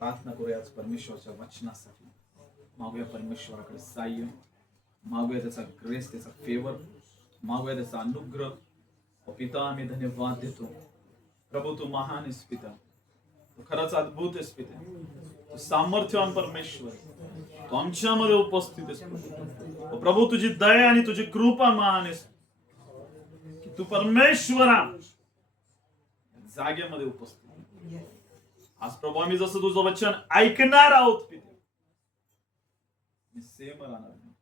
प्रार्थना करूया आज परमेश्वराच्या वचनासाठी. मागूया परमेश्वराकडे सहाय्य, मागूया त्याचा ग्रेस, त्याचा फेवर, मागूया त्याचा अनुग्रह. पिता आम्ही धन्यवाद देतो. प्रभू तू महान आहेस पिता, तू खरंच अद्भुत आहेस पिता, तू सामर्थ्यवान परमेश्वर, तू आमच्यामध्ये उपस्थित आहेस प्रभू. तुझी दया आणि तुझी कृपा महान आहेस की तू परमेश्वरा जागेमध्ये उपस्थित. आज प्रभू आम्ही जसं तुझं वचन ऐकणार आहोत पिता, मी सेम राहणार नाही,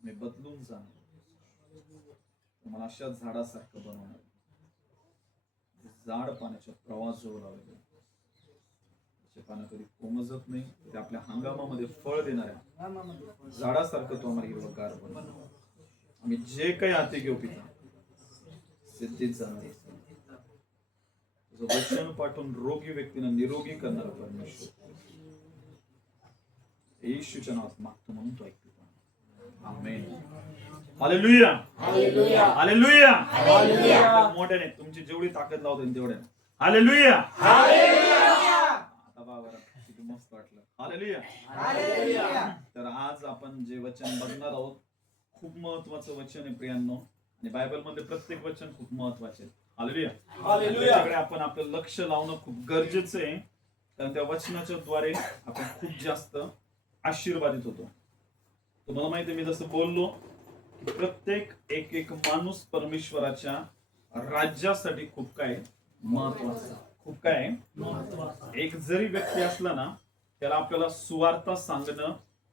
मी बदलून जाणार, मला अशा झाडासारखं बनवणार. झाड पाण्याच्या प्रवाहाजवळ लावले, पानं कधी कोमजत नाही, ते आपल्या हंगामामध्ये फळ देणाऱ्या झाडासारखं तो आम्हाला हिरवगार बनव. आम्ही जे काही हाती घेऊ पिता सिद्धीत जाणार. तुझं वचन पाठवून रोगी व्यक्तींना निरोगी करणारा परमेश्वर, येशूच्या नावात मागतो म्हणून तो ऐकतो. Amen. Hallelujah, hallelujah, hallelujah, hallelujah. मोठ्याने तुमची जेवढी ताकद लावते तेवढ्या हालेलुया, हालेलुया. आता बाबा किती मस्त वाटलं. Hallelujah, hallelujah. तर आज आपण जे वचन बघणार आहोत खूप महत्वाचं वचन आहे प्रियांनो, आणि बायबल मध्ये प्रत्येक वचन खूप महत्वाचे आहे. Hallelujah, hallelujah. त्याकडे आपण आपलं लक्ष लावणं खूप गरजेचं आहे, कारण त्या वचनाच्या द्वारे आपण खूप जास्त आशीर्वादित होतो. तुम्हाला माहिती आहे, मी जसं बोललो की प्रत्येक एक माणूस परमेश्वराच्या राज्यासाठी खूप काय महत्वाचा, खूप काय महत्वाचा. एक जरी व्यक्ती असला ना, त्याला आपल्याला सुवार्ता सांगणं,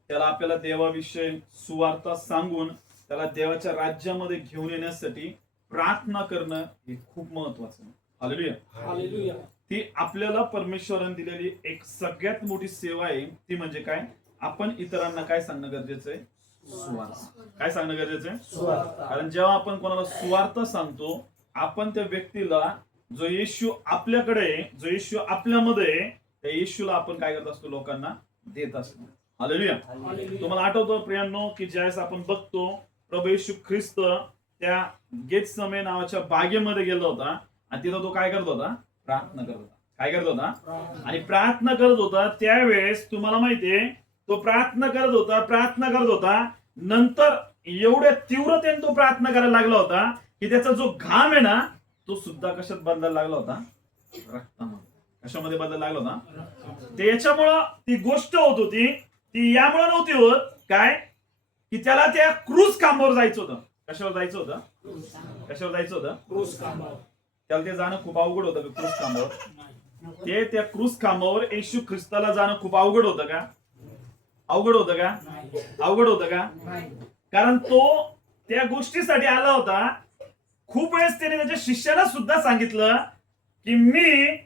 त्याला आपल्याला देवाविषयी सुवार्ता सांगून त्याला देवाच्या राज्यामध्ये घेऊन येण्यासाठी प्रार्थना करणं हे खूप महत्वाचं आहे. Hallelujah, hallelujah. ती आपल्याला परमेश्वराने दिलेली एक सगळ्यात मोठी सेवा आहे. ती म्हणजे काय, आपण इतरांना काय सांगणं गरजेचं आहे, सुवार्ता. काय सांगणं गरजेचं आहे, सुवार्ता. कारण जेव्हा आपण कोणाला सुवार्ता सांगतो, आपण त्या व्यक्तीला जो येशू आपल्याकडे, जो येशू आपल्यामध्ये, त्या येशूला आपण काय करत असतो, लोकांना देत असतो. हालेलुया. तुम्हाला आठवतं प्रियांनो की ज्यावेळेस आपण बघतो प्रभू येशू ख्रिस्त त्या गेत्सेमने नावाच्या बागेमध्ये गेला होता, आणि तिथं तो काय करत होता, प्रार्थना करत होता. काय करत होता, आणि प्रार्थना करत होता. त्यावेळेस तुम्हाला माहितीये तो प्रार्थना करत होता. नंतर एवढ्या तीव्रतेने तो प्रार्थना करायला लागला होता की त्याचा जो घाम आहे ना, तो सुद्धा कशात बदलायला लागला होता, रक्तामध्ये. कशामध्ये बदलायला लागला होता. त्याच्यामुळं ती गोष्ट होत होती, ती यामुळे नव्हती होत काय, की त्याला त्या क्रूज खांबावर जायचं होतं. कशावर जायचं होतं, कशावर जायचं होतं, क्रूज खांबावर. त्याला ते जाणं खूप अवघड होतं. क्रूज खांबावर ते त्या क्रूज खांबावर येशू ख्रिस्ताला जाणं खूप अवघड होतं का, अवघड होतं का, अवघड होतं का. कारण तो त्या गोष्टीसाठी आला होता. खूप वेळेस त्याने त्याच्या शिष्याला सुद्धा सांगितलं की मी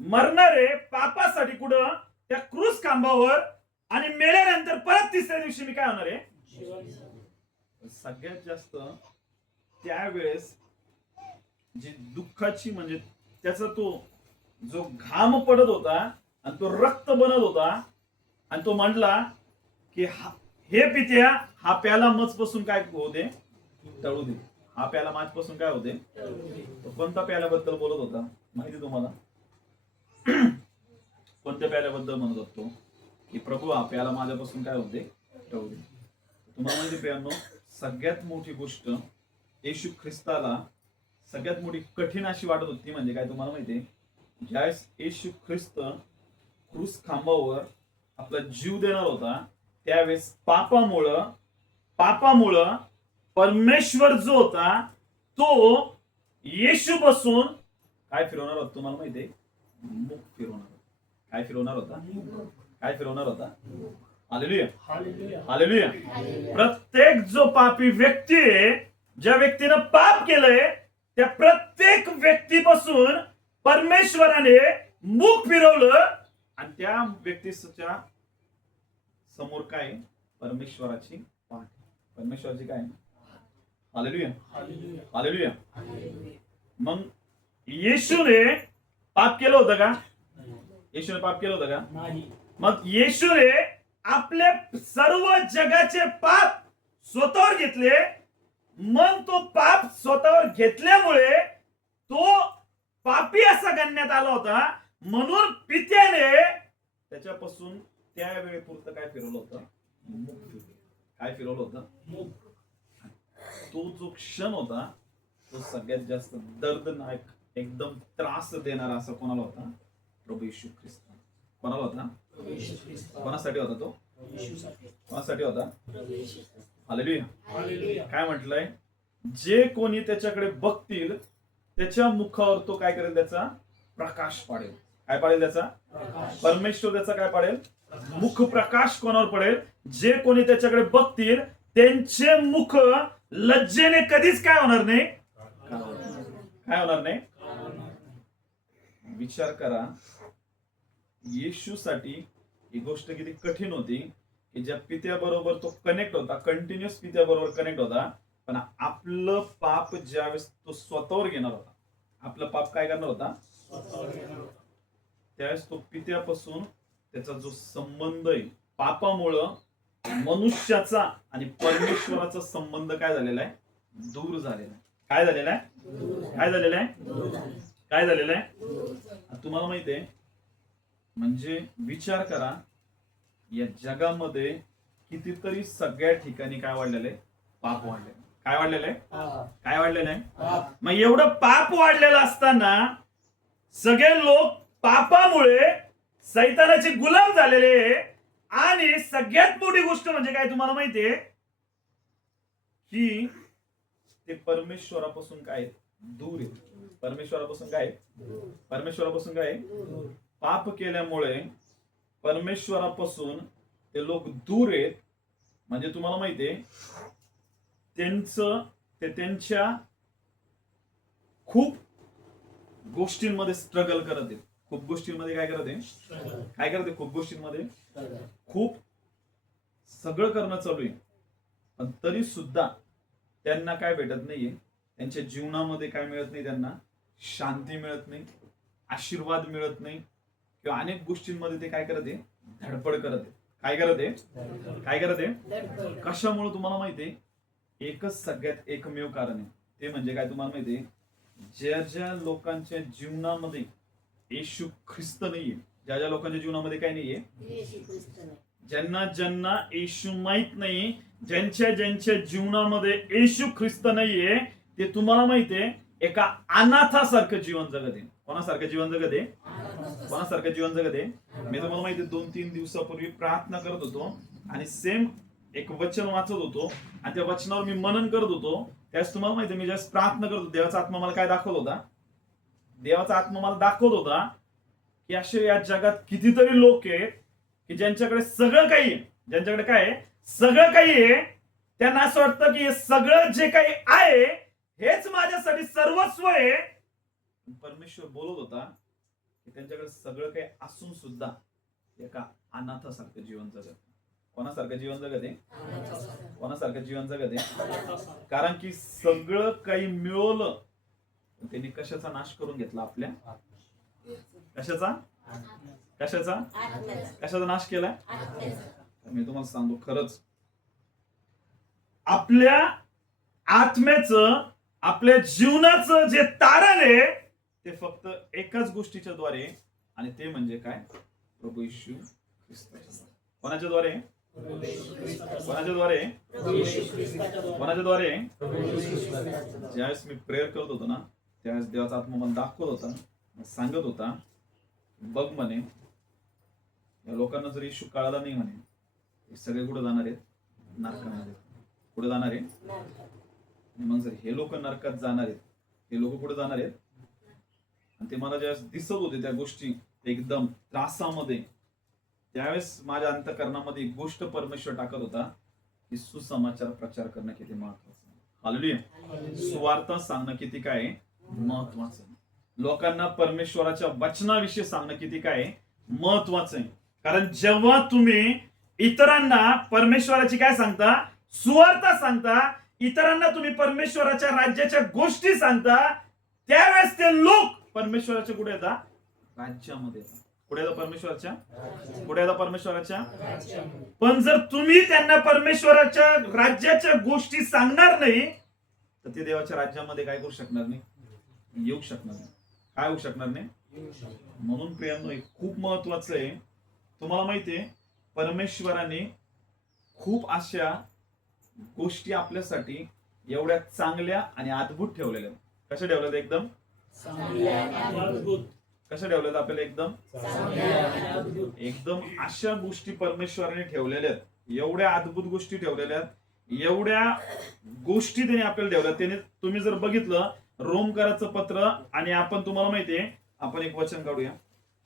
मरणार आहे पापासाठी, कुठं, त्या क्रूज खांबावर, आणि मेल्यानंतर परत तिसऱ्या दिवशी मी काय होणार आहे. सगळ्यात जास्त त्यावेळेस जी दुःखाची, म्हणजे त्याचा तो जो घाम पडत होता आणि तो रक्त बनत होता, आणि तो म्हटला की हे पित्या, हा प्याला मजपासून काय होते, टळू दे. हा प्याला माझपासून काय होते, तो कोणत्या प्याल्याबद्दल बोलत होता माहिती तुम्हाला, कोणत्या प्याल्याबद्दल म्हणत होतो की प्रभू हा प्याला माझ्यापासून काय होते, टळू दे. तुम्हाला माहिती प्रियांनो, सगळ्यात मोठी गोष्ट येशू ख्रिस्ताला सगळ्यात मोठी कठीण अशी वाटत होती म्हणजे काय तुम्हाला माहितीये, ज्यावेळेस येशू ख्रिस्त क्रूस खांबावर आपला जीव देणार होता, त्यावेळेस पापामुळं परमेश्वर जो होता तो येशू पासून काय फिरवणार होता तुम्हाला माहितीये, मुख फिरवणार होता. काय फिरवणार होता, काय फिरवणार होता. Hallelujah, hallelujah. प्रत्येक जो पापी व्यक्ती आहे, ज्या व्यक्तीनं पाप केलंय, त्या प्रत्येक व्यक्तीपासून परमेश्वराने मुख फिरवलं, आणि त्या व्यक्तीच्या समोर काय, परमेश्वराची पाठ, परमेश्वराची काय. Hallelujah, hallelujah. मग येशूने पाप केलं होतं का, येशूने पाप केलं होतं का. मग येशूने आपले सर्व जगाचे पाप स्वतःवर घेतले. मग तो पाप स्वतःवर घेतल्यामुळे तो पापी असा गणण्यात आला होता. म्हणून पित्याने त्याच्यापासून त्यावेळेपुरतं काय फिरवलं होतं? मुख फिरवलं. काय फिरवलं होतं? मुख. तो जो क्षण होता तो सगळ्यात जास्त दर्दनायक, एकदम त्रास देणारा असा कोणाला होता? प्रभू येशू ख्रिस्त. कोणाला होता? कोणासाठी होता तो? कोणासाठी होता? हालेलुया. काय म्हटलंय? जे कोणी त्याच्याकडे बघतील त्याच्या मुखावर तो काय करेल? त्याचा प्रकाश पाडेल. काय पाडेल? त्याचा परमेश्वर त्याचा काय पाडेल? मुख प्रकाश कोणावर पडेल? जे कोणी त्याच्याकडे बघतील त्यांचे मुख लज्जेने कधीच काय होणार नाही? काय होणार नाही? विचार करा, येशूसाठी ही गोष्ट किती कठीण होती की ज्या पित्याबरोबर तो कनेक्ट होता, कंटिन्युअस पित्याबरोबर कनेक्ट होता, पण आपलं पाप ज्यावेळेस तो स्वतःवर घेणार होता, आपलं पाप काय करणार होता? त्यावेळेस तो पित्यापासून त्याचा जो संबंध आहे, पापामुळं मनुष्याचा आणि परमेश्वराचा संबंध काय झालेला आहे? दूर झालेला आहे. काय झालेला आहे? काय झालेलं आहे? काय झालेलं आहे? तुम्हाला माहिती आहे, म्हणजे विचार करा, या जगामध्ये कितीतरी सगळ्या ठिकाणी काय वाढलेलं आहे? पाप वाढलेलं. काय वाढलेलं आहे? काय वाढलेलं आहे? मग एवढं पाप वाढलेलं असताना सगळे लोक पापामुळे सैतानाचे गुलाम झालेले, आणि सगळ्यात मोठी गोष्ट म्हणजे काय तुम्हाला माहितीये की ते परमेश्वरापासून काय दूर आहे. परमेश्वरापासून काय? परमेश्वरापासून काय? पाप केल्यामुळे परमेश्वरापासून ते लोक दूर आहेत. म्हणजे तुम्हाला माहितीये त्यांच्या खूप गोष्टींमध्ये स्ट्रगल करत आहेत. खूप गोष्टींमध्ये काय करत आहे? काय करत आहे? खूप गोष्टींमध्ये खूप सगळं करणं चालू आहे, पण तरी सुद्धा त्यांना काय भेटत नाहीये? त्यांच्या जीवनामध्ये काय मिळत नाही? त्यांना शांती मिळत नाही, आशीर्वाद मिळत नाही, किंवा अनेक गोष्टींमध्ये ते काय करत आहे? धडपड करत आहे. काय करत आहे? काय करत आहे? कशामुळे तुम्हाला माहितीये? एकच सगळ्यात एकमेव कारण आहे, ते म्हणजे काय तुम्हाला माहितीये? ज्या ज्या लोकांच्या जीवनामध्ये येशू ख्रिस्त नाहीये, ज्या ज्या लोकांच्या जीवनामध्ये काय नाहीये? ज्यांना ज्यांना येशू माहित नाही, ज्यांच्या जीवनामध्ये येशू ख्रिस्त नाहीये, ते तुम्हाला माहितीये एका अनाथासारखं जीवन जगत आहे. कोणासारखं जीवन जगत आहे? कोणासारखं जीवन जगत आहे? मी तुम्हाला माहितीये 2-3 दिवसापूर्वी प्रार्थना करत होतो आणि सेम एक वचन वाचत होतो आणि त्या वचनावर मी मनन करत होतो. त्यावेळेस तुम्हाला माहिती, मी ज्यावेळेस प्रार्थना करत होतो देवाचा आत्मा मला काय दाखवत होता? देवाचा आत्मा मला दाखवत होता की असे या जगात कितीतरी लोक आहेत की ज्यांच्याकडे सगळं काही आहे. ज्यांच्याकडे काय आहे? सगळं काही आहे. त्यांना असं वाटतं की हे सगळं जे काही आहे हेच माझ्यासाठी सर्वस्व आहे. परमेश्वर बोलत होता की त्यांच्याकडे सगळं काही असून सुद्धा एका अनाथासारखं जीवन जगत. कोणासारखं जीवन जगत आहे? कोणासारखं जीवन जगत आहे? कारण की सगळं काही मिळवलं, त्यांनी कशाचा नाश करून घेतला? आपल्या कशाचा? कशाचा? कशाचा नाश केला? मी तुम्हाला सांगतो, खरंच आपल्या आत्म्याचं, आपल्या जीवनाचं जे तारण आहे ते फक्त एकाच गोष्टीच्या द्वारे, आणि ते म्हणजे काय? प्रभू येशू ख्रिस्त. कोणाच्या द्वारे? कोणाच्या द्वारे? कोणाच्या द्वारे? ज्यावेळेस मी प्रेयर करत होतो ना, त्यावेळेस देवाचा आत्मा मला दाखवत होता, सांगत होता, बघ म्हणे या लोकांना जर येशू कळाला नाही म्हणे, हे सगळे कुठे जाणार आहेत? नरकामध्ये. कुठे जाणार आहे? मग जर हे लोक नरकात जाणार आहेत, हे लोक कुठे जाणार आहेत? आणि ते मला ज्यावेळेस दिसत होते त्या गोष्टी एकदम त्रासामध्ये, त्यावेळेस माझ्या अंतःकरणामध्ये एक गोष्ट परमेश्वर टाकत होता की सुसमाचार प्रचार करणं किती महत्वाचं. हालेलुया. सुवार्थ सांगणं किती काय महत्वाचं. लोकांना परमेश्वराच्या वचनाविषयी सांगणं किती काय महत्वाचं आहे. कारण जेव्हा तुम्ही इतरांना परमेश्वराची काय सांगता? सुवार्थ सांगता, इतरांना तुम्ही परमेश्वराच्या राज्याच्या गोष्टी सांगता, त्यावेळेस ते लोक परमेश्वराच्या कुठे येतात? राज्यामध्ये येतात. कुठे येतात? परमेश्वराच्या. कुठे येतात? परमेश्वराच्या. पण जर तुम्ही त्यांना परमेश्वराच्या राज्याच्या गोष्टी सांगणार नाही तर ते देवाच्या राज्यामध्ये काय करू शकणार नाही? येऊ शकणार नाही. काय होऊ शकणार नाही? म्हणून प्रियांनो हे खूप महत्वाचं आहे. तुम्हाला माहितीये परमेश्वराने खूप अशा गोष्टी आपल्यासाठी एवढ्या चांगल्या आणि अद्भुत ठेवलेल्या. कशा ठेवल्यात? एकदम कशा ठेवल्यात आपल्याला? एकदम अशा गोष्टी परमेश्वराने ठेवलेल्या आहेत, एवढ्या अद्भुत गोष्टी ठेवलेल्या आहेत, एवढ्या गोष्टी त्याने आपल्याला ठेवल्या. त्याने तुम्ही जर बघितलं रोमकराचं पत्र, आणि आपण तुम्हाला माहितीये आपण एक वचन काढूया.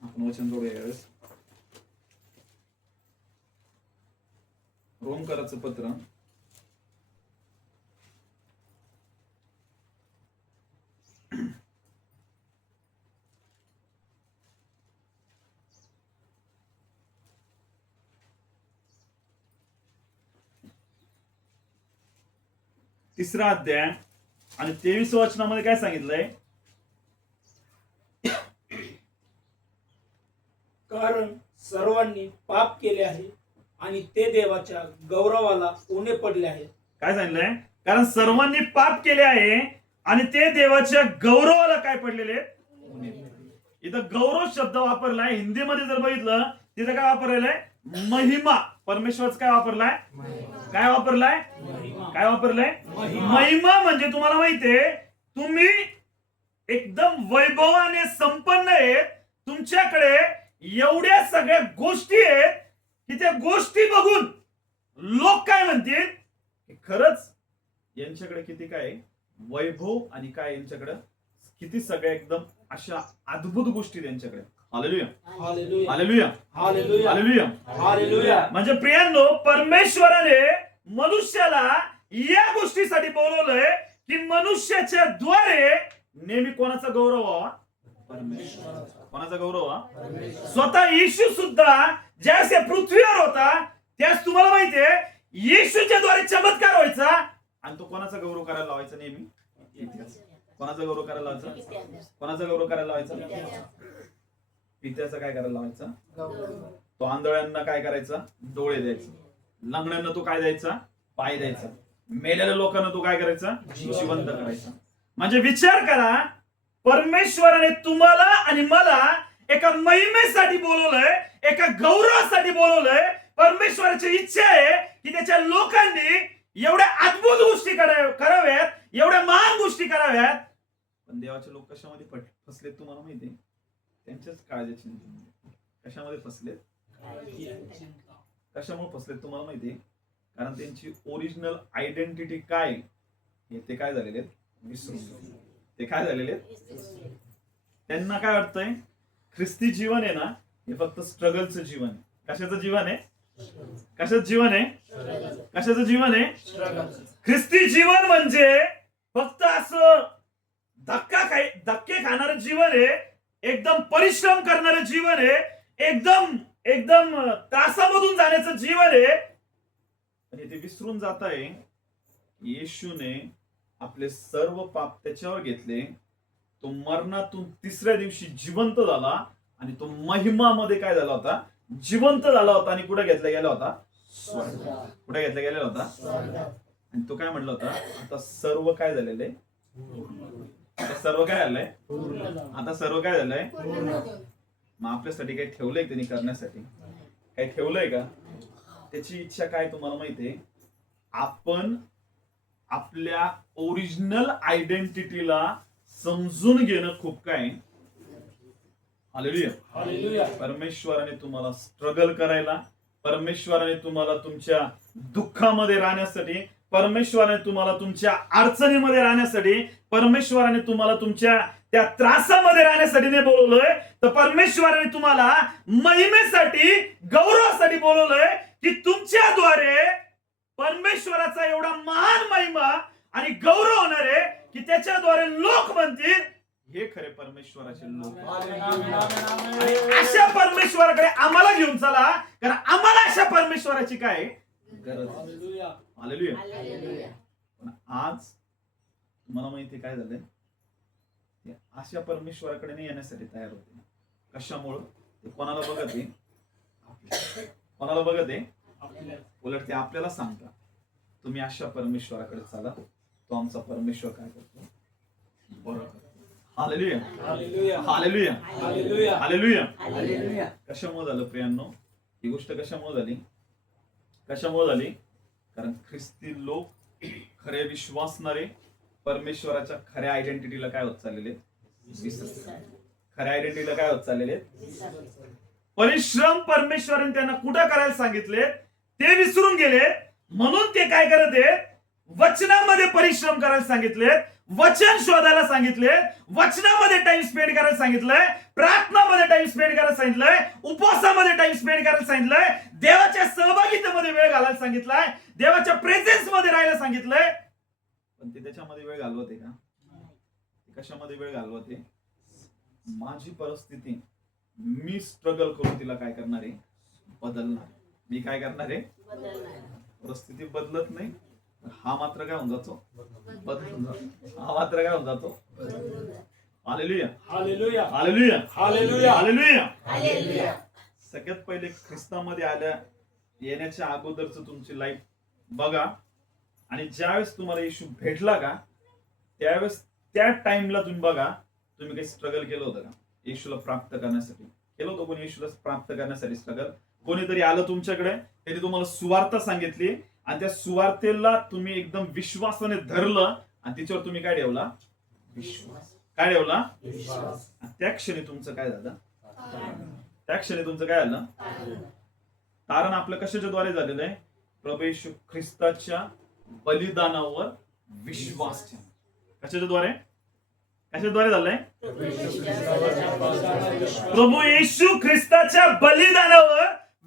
यावेळेस रोमकराचं पत्र, तिसरा अध्याय आणि 23 वचनामध्ये काय सांगितलंय? कारण सर्वांनी पाप केले आहे आणि ते देवाच्या गौरवाला उणे पडले आहे. काय सांगितलंय? कारण सर्वांनी पाप केले आहे आणि ते देवाच्या गौरवाला काय पडलेले? इथं गौरव शब्द वापरलाय. हिंदीमध्ये जर बघितलं तिथं काय वापरलेलं आहे? महिमा. परमेश्वरच काय वापरलाय? काय वापरलाय? महिमा. म्हणजे तुम्हाला माहितीये तुम्ही एकदम वैभवाने संपन्न आहेत, तुमच्याकडे एवढ्या सगळ्या गोष्टी आहेत की त्या गोष्टी बघून लोक काय म्हणतील? खरंच यांच्याकडे किती काय वैभव आणि काय यांच्याकडे किती सगळ्या एकदम अशा अद्भुत गोष्टी त्यांच्याकडे. Hallelujah, hallelujah, hallelujah, hallelujah, hallelujah, hallelujah. म्हणजे प्रियांनो परमेश्वराने मनुष्याला या गोष्टीसाठी बोलवलंय की मनुष्याच्या द्वारे नेहमी कोणाचा गौरव व्हावा? परमेश्वराचा. कोणाचा गौरव व्हावा? स्वतः येशू सुद्धा ज्यास या पृथ्वीवर होता त्यास तुम्हाला माहितीये येशूच्या द्वारे चमत्कार व्हायचा, आणि तो कोणाचा गौरव करायला लावायचा? नेहमी कोणाचा गौरव करायला लावायचा? कोणाचा गौरव करायला लावायचा? पित्याचा काय करायला लावायचा? तो आंधळ्यांना काय करायचा? डोळे द्यायचा. लंगड्यांना तो काय द्यायचा? पाय द्यायचा. मेलेल्या लोकांना तो काय करायचा? जिवंत करायचा. म्हणजे विचार करा, परमेश्वराने तुम्हाला आणि मला एका महिमेसाठी बोलवलंय, एका गौरवासाठी बोलवलंय. परमेश्वराची इच्छा आहे की त्याच्या लोकांनी एवढ्या अद्भुत गोष्टी कराव्यात, एवढ्या महान गोष्टी कराव्यात. पण देवाचे लोक कशामध्ये फसलेत तुम्हाला माहिती? त्यांच्याच काळजाची. कशामध्ये फसलेत? कशामुळे फसलेत तुम्हाला माहिती? कारण त्यांची ओरिजिनल आयडेंटिटी काय हे ते काय झालेले? विसरून. ते काय झालेले? त्यांना काय वाटतंय ख्रिस्ती जीवन आहे ना हे फक्त स्ट्रगलचं जीवन. कशाचं जीवन आहे? कशाचं जीवन आहे? कशाचं जीवन आहे? ख्रिस्ती जीवन म्हणजे फक्त असं धक्के खाणारं जीवन आहे, एकदम परिश्रम करणारं जीवन आहे, एकदम त्रासामधून जाण्याचं जीवन आहे. आणि ते विसरून जात आहे येशूने आपले सर्व पाप त्याच्यावर घेतले. तो मरणातून तिसऱ्या दिवशी जिवंत झाला आणि तो महिमामध्ये काय झाला होता? जिवंत झाला होता. आणि कुठे घेतला गेला होता? कुठे घेतला गेलेला होता? आणि तो काय म्हटला होता? आता सर्व काय झालेलं? आता सर्व काय झालंय? आता सर्व काय झालंय? मग आपल्यासाठी काही ठेवलंय त्यांनी करण्यासाठी? काही ठेवलंय का? त्याची इच्छा काय तुम्हाला माहितीये? आपण आपल्या ओरिजिनल आयडेंटिटीला समजून घेणं खूप काय. Hallelujah, hallelujah. परमेश्वराने तुम्हाला स्ट्रगल करायला, परमेश्वराने तुम्हाला तुमच्या दुःखामध्ये राहण्यासाठी, परमेश्वराने तुम्हाला तुमच्या अडचणीमध्ये राहण्यासाठी, परमेश्वराने तुम्हाला तुमच्या त्या त्रासामध्ये राहण्यासाठी नाही बोलवलंय. तर परमेश्वराने तुम्हाला महिमेसाठी, गौरवासाठी बोलवलंय की तुमच्याद्वारे परमेश्वराचा एवढा महान महिमा आणि गौरव होणार आहे की त्याच्याद्वारे लोक म्हणतील हे खरे परमेश्वराचे लोक. अशा परमेश्वराकडे आम्हाला घेऊन चला, कारण आम्हाला अशा परमेश्वराची काय गरज. हालेलुया. पण आज तुम्हाला माहिती काय झालंय? अशा परमेश्वराकडे नाही येण्यासाठी तयार होते. कशामुळं? ते कोणाला बघत आहे? कोणाला बघत आहे? उलट ते आपल्याला सांगता तुम्ही अशा परमेश्वराकडे चला, तो आमचा परमेश्वर काय करतो? बरं करतो. Hallelujah hallelujah hallelujah hallelujah hallelujah. कशामुळे झालं प्रियांनो? ही गोष्ट कशामुळे झाली? कारण ख्रिस्ती लोक खरे विश्वासणारे परमेश्वराच्या खऱ्या आयडेंटिटीला काय होत चाललेले? खऱ्या आयडेंटिटीला काय होत चाललेले? परिश्रम परमेश्वराने त्यांना कुठं करायला सांगितले ते विसरून गेले. म्हणून ते काय करत आहेत? वचनामध्ये परिश्रम करायला सांगितले, वचन शोधायला सांगितले, वचनामध्ये टाइम स्पेंड करायला सांगितलंय, प्रार्थनामध्ये टाइम स्पेंड करायला सांगितलंय, उपवासामध्ये टाइम स्पेंड करायला सांगितलंय, देवाच्या सहभागितेमध्ये वेळ घालायला सांगितलाय, देवाच्या प्रेझेन्स मध्ये राहायला सांगितलंय. पण ते त्याच्यामध्ये वेळ घालवते का? कशामध्ये वेळ घालवते? माझी परिस्थिती मी स्ट्रगल करून तिला काय करणार आहे? बदलणार. मी काय करणार आहे? परिस्थिती बदलत नाही, हा मात्र काय होऊन जातो? बदलून जातो. हा मात्र काय होऊन जातो? Hallelujah hallelujah hallelujah hallelujah hallelujah. सगळ्यात पहिले ख्रिस्तामध्ये येण्याच्या अगोदरच तुमची लाईफ बघा, आणि ज्यावेळेस तुम्हाला येशू भेटला का त्यावेळेस त्या टाइमला तुम्ही बघा, तुम्ही काही स्ट्रगल केलं होतं का येशूला प्राप्त करण्यासाठी? केलं होतं कोणी येशूला प्राप्त करण्यासाठी स्ट्रगल? कोणीतरी आलं तुमच्याकडे, त्यांनी तुम्हाला सुवार्ता सांगितली, आणि त्या सुवार्तेला तुम्ही एकदम विश्वासाने धरलं, आणि तिच्यावर तुम्ही काय ठेवला? विश्वास. काय ठेवला? आणि त्या क्षणी तुमचं काय झालं? तारण आपलं कशाच्या द्वारे झालेलं आहे? प्रभू येशू ख्रिस्ताच्या बलिदानावर विश्वास ठेवून. कशाच्या द्वारे झालंय? प्रभू येशू ख्रिस्ताच्या बलिदानावर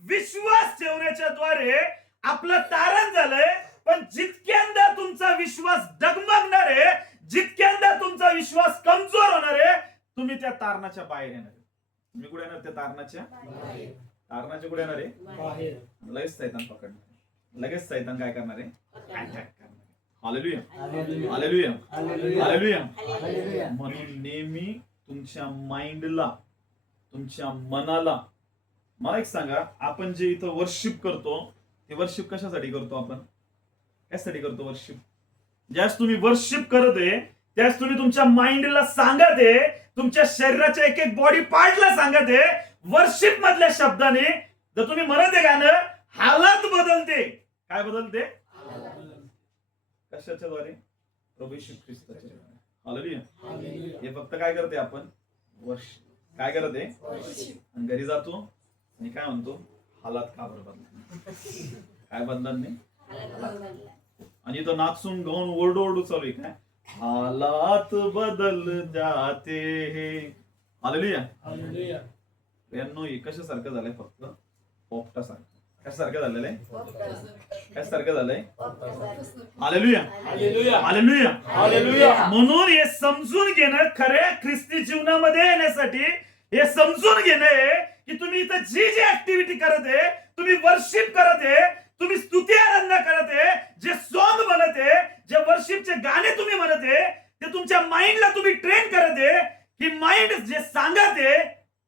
विश्वास ठेवण्याच्या द्वारे आपलं तारण झालंय. पण जितक्यांदा तुमचा विश्वास डगमगणार आहे, जितक्यांदा तुमचा विश्वास कमजोर होणार आहे, तुम्ही त्या तारणाच्या बाहेर येणार आहे. तुम्ही कुठे येणार? त्या तारणाच्या कुठे येणार आहे? बाहेर. लगेच सैतान पकडणार, लगेच सैतान काय करणार आहे? अटॅक करणार. Hallelujah hallelujah hallelujah. म्हणून नेहमी तुमच्या माइंडला, तुमच्या मनाला, मला एक सांगा, आपण जे इथं वर्शिप करतो ते वर्शिप कशासाठी करतो? आपण कशासाठी करतो वर्शिप? ज्यावेळेस तुम्ही वर्शिप करत आहे त्यावेळेस तुम्ही तुमच्या माइंडला सांगत आहे, तुमच्या शरीराच्या एक एक बॉडी पार्टला सांगत आहे वर्शिप मधल्या शब्दाने. जर तुम्ही म्हणत आहे गाणं, हालत बदलते. काय बदलते? कशाच्या द्वारे? प्रभू येशू ख्रिस्ताच्या द्वारे. हालेलुया. हे फक्त काय करते आपण? वर्शिप. काय करते? आणि घरी जातो आणि काय म्हणतो? हालात का बरं बदलत? काय बदलत नाही? आणि इथं नाचून गाऊन ओरडू चालू आहे. काय? हालात बदल जाते. Hallelujah hallelujah. यांनो हे कशासारखं झालंय? फक्त पोपटासारखं. कशासारखं झालेलं आहे? कशासारखं झालंय? Hallelujah hallelujah hallelujah hallelujah. म्हणून हे समजून घेणं, खऱ्या ख्रिस्ती जीवनामध्ये येण्यासाठी हे समजून घेणं आहे की तुम्ही इथं जी जी ऍक्टिव्हिटी करत आहे, तुम्ही वर्शिप करत आहे, तुम्ही स्तुती आराधना करत आहे, जे सॉन्ग म्हणत आहे, जे वर्शिपचे गाणे तुम्ही म्हणत आहे, ते तुमच्या माइंडला तुम्ही ट्रेन करत आहे की माइंड जे सांगत आहे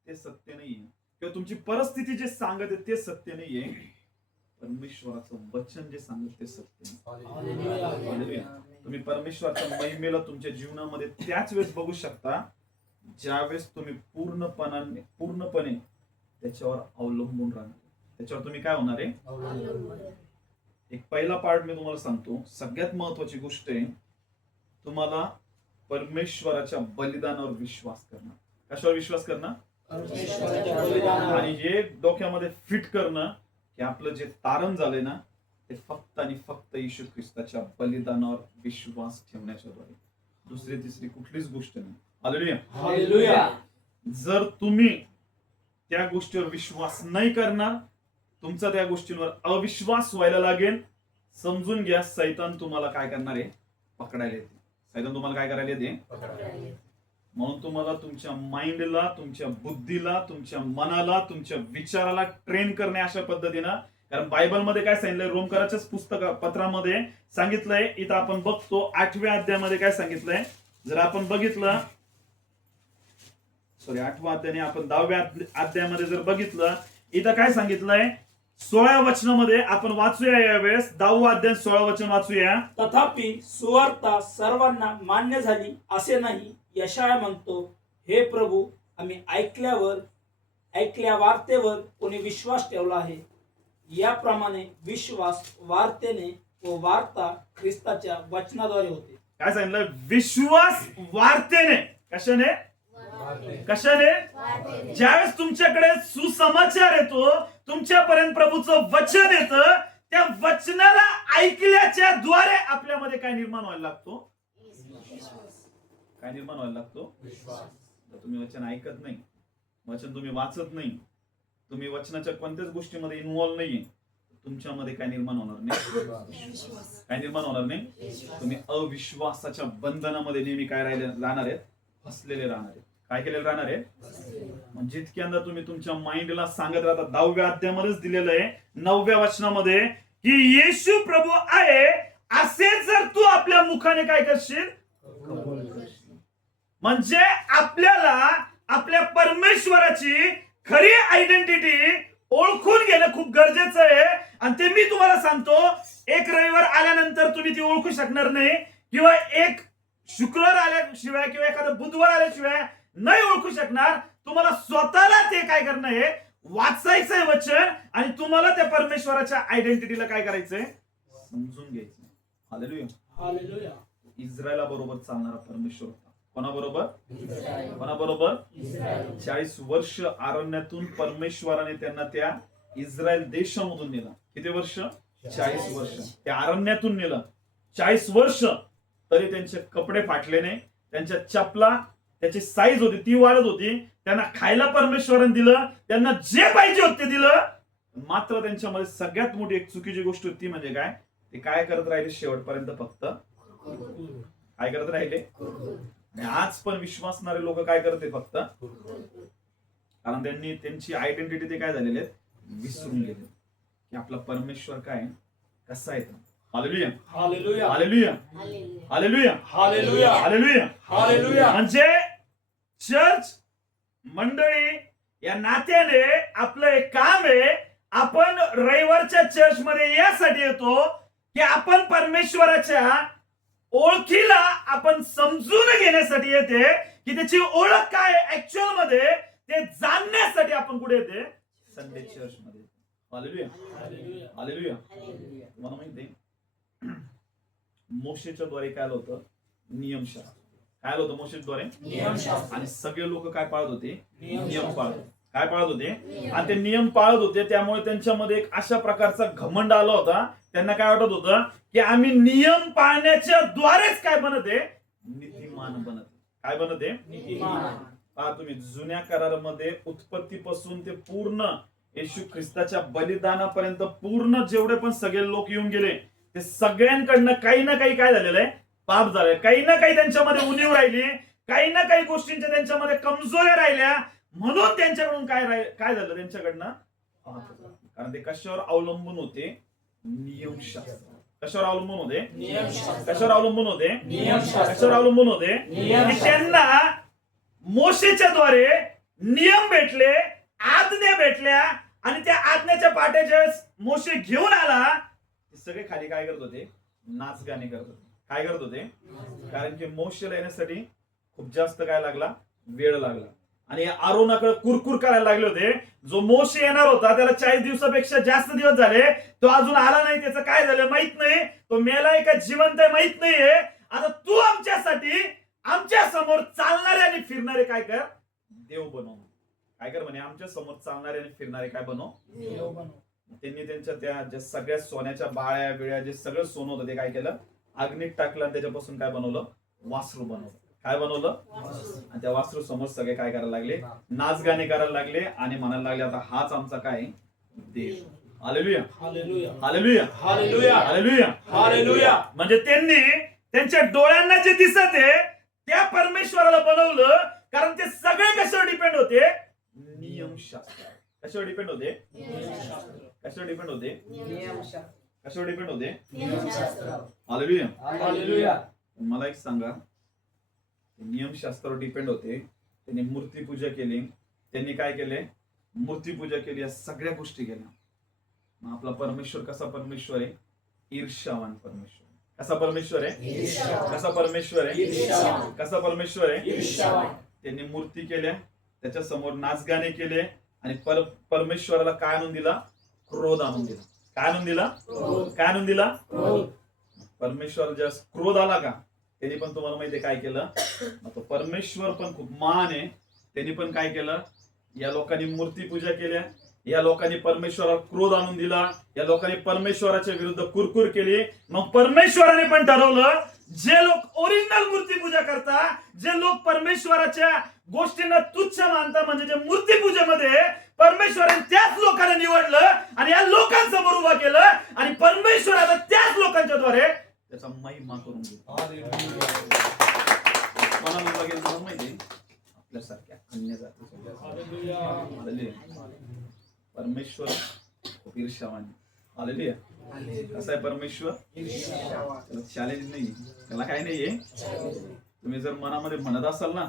ते सत्य नाहीये, किंवा तुमची परिस्थिती जे सांगत आहे ते सत्य नाहीये. परमेश्वराचं वचन जे सांगत ते सत्य नाही. तुम्ही परमेश्वराच्या महिमेला तुमच्या जीवनामध्ये त्याच वेळेस बघू शकता ज्यावेळेस तुम्ही पूर्णपणे त्याच्यावर अवलंबून राहणार. त्याच्यावर तुम्ही काय होणार आहे? एक पहिला पार्ट मी तुम्हाला सांगतो. सगळ्यात महत्वाची गोष्ट आहे तुम्हाला परमेश्वराच्या बलिदानावर विश्वास करणं. कशावर विश्वास करणं? आणि हे डोक्यामध्ये फिट करणं की आपलं जे तारण झालंय ना ते फक्त आणि फक्त येशू ख्रिस्ताच्या बलिदानावर विश्वास ठेवण्याच्या द्वारे. दुसरी तिसरी कुठलीच गोष्ट नाही. Hallelujah hallelujah. जर तुम्ही त्या गोष्टीवर विश्वास नाही करणार, तुमचा त्या गोष्टींवर अविश्वास व्हायला लागेल. समजून घ्या, सैतान तुम्हाला काय करणार आहे? पकडायला येते. सैतान तुम्हाला काय करायला येते? म्हणून तुम्हाला तुमच्या माइंडला, तुमच्या बुद्धीला, तुमच्या मनाला, तुमच्या विचाराला ट्रेन करणे अशा पद्धतीनं. कारण बायबलमध्ये काय सांगितलंय? रोमकराच्याच पत्रामध्ये सांगितलंय. इथं आपण बघतो 8व्या अध्यायामध्ये काय सांगितलंय. जर आपण बघितलं, 8व्या अध्यायाने आपण 10व्या अध्यायामध्ये जर बघितलं, इथं काय सांगितलंय 16 वचनामध्ये आपण वाचूया यावेळेस. 10 अध्याय 16 वचन वाचूया. तथापि सुवार्ता सर्वांना मान्य झाली असे नाही. यशाया म्हणतो, हे प्रभू, आम्ही ऐकल्या वार्तेवर कोणी विश्वास ठेवला आहे. याप्रमाणे विश्वास वार्तेने व वार्ता ख्रिस्ताच्या वचनाद्वारे होते. काय सांगितलं? विश्वास वार्तेने. कशाने? ज्यावेळेस तुमच्याकडे सुसमाचार येतो, तुमच्यापर्यंत प्रभूचं वचन येतं, त्या वचनाला ऐकल्याच्या द्वारे आपल्यामध्ये काय निर्माण व्हायला लागतो? काय निर्माण व्हायला लागतो? जर तुम्ही वचन ऐकत नाही, वचन तुम्ही वाचत नाही, तुम्ही वचनाच्या कोणत्याच गोष्टीमध्ये इन्व्हॉल्व नाहीये, तुमच्यामध्ये काय निर्माण होणार नाही? काय निर्माण होणार नाही? तुम्ही अविश्वासाच्या बंधनामध्ये नेहमी काय राहणार आहेत? फसलेले राहणार आहेत. काय केलेलं राहणार आहे? म्हणजे जितक्यांदा तुम्ही तुमच्या माइंडला सांगत राहता, 10व्या अध्यायामध्येच दिलेलं आहे 9व्या वचनामध्ये, की येशू प्रभू आहे असे जर तू आपल्या मुखाने काय करशील? म्हणजे आपल्याला आपल्या परमेश्वराची खरी आयडेंटिटी ओळखून घेणं खूप गरजेचं आहे. आणि ते मी तुम्हाला सांगतो, एक रविवार आल्यानंतर तुम्ही ती ओळखू शकणार नाही, किंवा एक शुक्रवार आल्याशिवाय किंवा एखादा बुधवार आल्याशिवाय नाही ओळखू शकणार. तुम्हाला स्वतःला ते काय करणं आहे? वाचायचंय वचन, आणि तुम्हाला त्या परमेश्वराच्या आयडेंटिटीला काय करायचंय? समजून घ्यायचं. हालेलुया. हालेलुया. इस्रायला बरोबर चालणारा परमेश्वर होता. कोणाबरोबर? कोणाबरोबर? 40 वर्ष अरण्यातून परमेश्वराने त्यांना त्या इस्रायल देशामधून नेलं. किती वर्ष? 40 वर्ष. त्या अरण्यातून नेलं 40 वर्ष. तरी त्यांचे कपडे फाटले नाही, त्यांच्या चपला, त्याची साईज होती ती वाढत होती. त्यांना खायला परमेश्वराने दिलं, त्यांना जे पाहिजे होते ते दिलं. मात्र त्यांच्यामध्ये सगळ्यात मोठी एक चुकीची गोष्ट होती, म्हणजे काय? ते काय करत राहिले? शेवटपर्यंत फक्त काय करत राहिले? आणि आज पण विश्वासणारे लोक काय करते? फक्त. कारण त्यांनी त्यांची आयडेंटिटी ते काय झालेले आहेत? विसरून गेले की आपला परमेश्वर काय कसा आहे. Hallelujah. Hallelujah. Hallelujah. Hallelujah. Hallelujah. Hallelujah. Hallelujah. म्हणजे चर्च मंडळी या नात्याने आपलं एक काम आहे. आपण रविवारच्या चर्च मध्ये यासाठी येतो की आपण परमेश्वराच्या ओळखीला आपण समजून घेण्यासाठी येते, की त्याची ओळख काय ऍक्च्युअल मध्ये ते जाणण्यासाठी आपण कुठे येते? संडे चर्च मध्ये. हालेलुया. हालेलुया. तुम्हाला माहिती मोशेच्या द्वारे काय होतं? नियमशास्त्र. काय होतं मोशेद्वारे? नियमशास्त्र. आणि सगळे लोक काय पाळत होते? नियम पाळत. काय पाळत होते? आणि ते नियम पाळत होते, त्यामुळे त्यांच्यामध्ये एक अशा प्रकारचा घमंड आला होता. त्यांना काय वाटत होतं की आम्ही नियम पाळण्याच्या द्वारेच काय बनते? नीतिमान बनते. काय बनते? नीतिमान. पहा तुम्ही जुन्या करारामध्ये उत्पत्तीपासून ते पूर्ण येशू ख्रिस्ताच्या बलिदानापर्यंत पूर्ण जेवढे पण सगळे लोक येऊन गेले, ते सगळ्यांकडनं काही ना काही काय झालेलं आहे? पाप झालंय. काही ना काही त्यांच्यामध्ये उणीव राहिली, काही ना काही गोष्टींच्या त्यांच्यामध्ये कमजोऱ्या राहिल्या. म्हणून त्यांच्याकडून काय झालं? त्यांच्याकडनं कारण ते कशावर अवलंबून होते? नियमशास्त्र. कशावर अवलंबून होते? कशावर अवलंबून होते? कशावर अवलंबून होते? की त्यांना मोशेच्या द्वारे नियम भेटले, आज्ञा भेटल्या, आणि त्या आज्ञाच्या पाट्याच्या मोशे घेऊन आला, सगळे खाली काय करत होते? नाच गाणे करत होते. काय करत होते? कारण की मोशेला येण्यासाठी खूप जास्त काय लागला? वेळ लागला. आणि आरोनाकडे कुरकुर करायला लागले होते. जो मोशे येणार होता त्याला 40 दिवसापेक्षा जास्त दिवस झाले, तो अजून आला नाही. त्याचं काय झालं माहित नाही, तो मेलाय का जिवंत आहे माहित नाहीये. आता तू आमच्यासाठी आमच्या समोर चालणारे आणि फिरणारे काय कर? देव बनव. काय कर म्हणे? आमच्या समोर चालणारे आणि फिरणारे काय बनव? देव बनव. त्यांनी त्यांच्या त्या सगळ्या सोन्याच्या बाळ्या बिळ्या जे सगळं सोनं होतं ते काय केलं? अग्नीत टाकलं, आणि त्याच्यापासून काय बनवलं? वासरू बनवलं. काय बनवलं? आणि त्या वासरू समोर सगळे काय करायला लागले? नाच गाणे करायला लागले, आणि म्हणायला लागले आता हाच आमचा काय? देव. Hallelujah. Hallelujah. Hallelujah. Hallelujah. Hallelujah. Hallelujah. म्हणजे त्यांनी त्यांच्या डोळ्यांना जे दिसत आहे त्या परमेश्वराला बनवलं. कारण ते सगळे कशावर डिपेंड होते? नियमशास्त्र. कशावर डिपेंड होते? कशावर डिपेंड होते? कशावर डिपेंड होते? हालेलुया. हालेलुया. मला एक सांगा, नियमशास्त्रावर डिपेंड होते. त्यांनी मूर्तीपूजा केली. त्यांनी काय केले? मूर्तीपूजा केली. या सगळ्या गोष्टी केल्या. मग आपला परमेश्वर कसा परमेश्वर आहे? ईर्ष्यावान परमेश्वर. कसा परमेश्वर आहे? कसा परमेश्वर आहे? कसा परमेश्वर आहे? त्यांनी मूर्ती केल्या, त्याच्या समोर नाचगाणे केले आणि परमेश्वराला काय आणून दिला? क्रोध आणून दिला. काय आणून दिला? काय आणून दिला? परमेश्वर ज्या क्रोध आला का, त्यांनी पण तुम्हाला माहिती काय केलं? तो परमेश्वर पण खूप महान आहे. त्यांनी पण काय केलं? या लोकांनी मूर्ती पूजा केल्या, या लोकांनी परमेश्वराला क्रोध आणून दिला, या लोकांनी परमेश्वराच्या विरुद्ध कुरकुर केली. मग परमेश्वराने पण ठरवलं, जे लोक ओरिजिनल मूर्ती पूजा करतात, जे लोक परमेश्वराच्या गोष्टींना तुच्छ मानतात, म्हणजे जे मूर्ती पूजेमध्ये परमेश्वराने त्याच लोकांना निवडलं आणि या लोकांसमोर उभा केलं आणि परमेश्वराला त्याच लोकांच्या द्वारे त्याचा महिमा करून दिला. कोणाला बघेल माहिती? आपल्यासारख्या अन्य जाती. परमेश्वर खूप ईर्ष्यावान. हालेलुया. कसा आहे परमेश्वर? त्याला चॅलेंज नाही, त्याला काय नाहीये. तुम्ही जर मनामध्ये म्हणत असाल ना,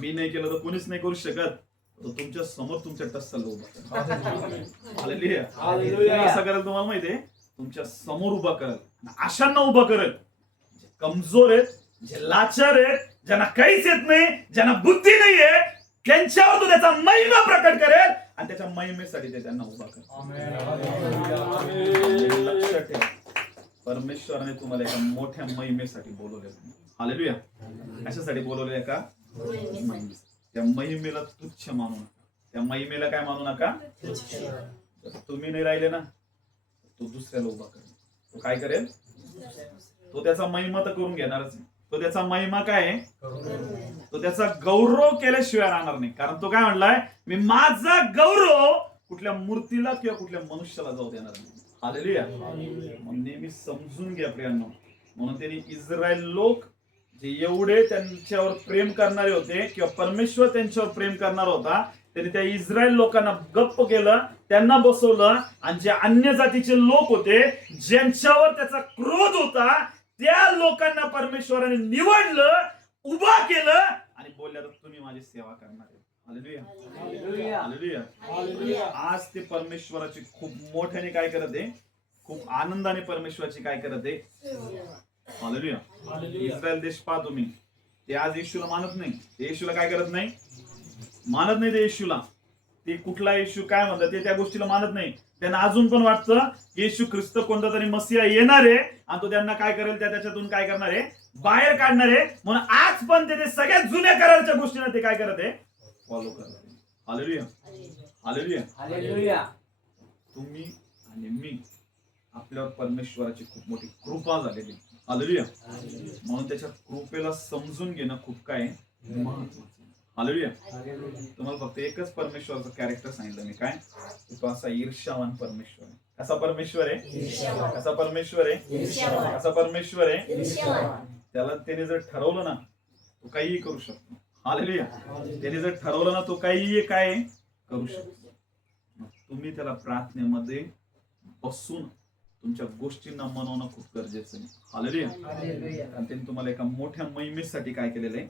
मी नाही केलं तर कोणीच नाही करू शकत, तर तुमच्या समोर तुमच्या टस्सल उभा करेल. हालेलुया. कसं करेल तुम्हाला माहितीये? तुमच्या समोर उभा करेल, अशांना उभा करेल जे कमजोर आहेत, जे लाचार आहेत, ज्यांना काहीच येत नाही, ज्यांना बुद्धी नाहीये, त्यांच्यावर तो त्याचा महिमा प्रकट करेल आणि त्याच्या महिमेसाठी ते त्यांना उभा करेल. लक्षात ठेवा, परमेश्वराने तुम्हाला एका मोठ्या महिमेसाठी बोलवले. हालेलुया. कशासाठी बोलवले? का त्या महिमेला तुच्छ मानू नका. त्या महिमेला काय मानू नका? तुम्ही नाही राहिले ना, तो दुसऱ्याला उभा करेल. तो काय करेल? तो त्याचा महिमा तर करून घेणारच नाही. तो त्याचा महिमा काय आहे? तो त्याचा गौरव केल्याशिवाय राहणार नाही. कारण तो काय म्हणलाय? मी माझा गौरव कुठल्या मूर्तीला किंवा कुठल्या मनुष्याला जाऊ देणार नाही. हालेलुया. मग नेहमी समजून घ्या प्रियांनो. म्हणून त्यांनी इस्रायल लोक जे एवढे त्यांच्यावर प्रेम करणारे होते किंवा परमेश्वर त्यांच्यावर प्रेम करणार होता, त्यांनी त्या इस्रायल लोकांना गप्प केलं, त्यांना बसवलं आणि जे अन्य जातीचे लोक होते, ज्यांच्यावर त्याचा क्रोध होता, त्या लोकांना परमेश्वराने निवडलं, उभा केलं आणि बोलल्या तर तुम्ही माझी सेवा करणार आहे. हालेलुया. हालेलुया. हालेलुया. आज ते परमेश्वराची खूप मोठ्याने काय करत आहे? खूप आनंदाने परमेश्वराची काय करत आहे? हालेलुया. इस्रायल देश पहा तुम्ही, ते आज येशूला मानत नाही. ते येशूला काय करत नाही? मानत नाही ते येशूला. ते कुठला येशू काय म्हणतात ते त्या गोष्टीला मानत नाही. त्यांना अजून पण वाटतं येशू ख्रिस्त कोणता तरी मसीहा येणार आहे आणि तो त्यांना काय करेल? त्याच्यातून काय करणार आहे? बाहेर काढणार आहे. म्हणून आज पण ते सगळ्यात जुन्या कराराच्या गोष्टींना ते काय करत आहे? फॉलो करत आहे. हालेलुया. हालेलुया. हालेलुया. तुम्ही आणि मी, आपल्यावर परमेश्वराची खूप मोठी कृपा झालेली. हालेलुया. म्हणून त्याच्या कृपेला समजून घेणं खूप काय महत्त्वाचं. हालेलुया. तुम्हाला फक्त एकच परमेश्वराचं कॅरेक्टर सांगितलं मी, काय? तो असा ईर्ष्यावान परमेश्वर आहे. कसा परमेश्वर आहे? कसा परमेश्वर आहे? कसा परमेश्वर आहे? त्याला त्याने जर ठरवलं ना, तो काहीही करू शकतो. हालेलुया. त्याने जर ठरवलं ना, तो काहीही काय करू शकतो. तुम्ही त्याला प्रार्थनेमध्ये बसून तुमच्या गोष्टींना मनवणं खूप गरजेचं आहे. हालेलुया. कारण त्यांनी तुम्हाला एका मोठ्या महिमेसाठी काय केलेलं आहे?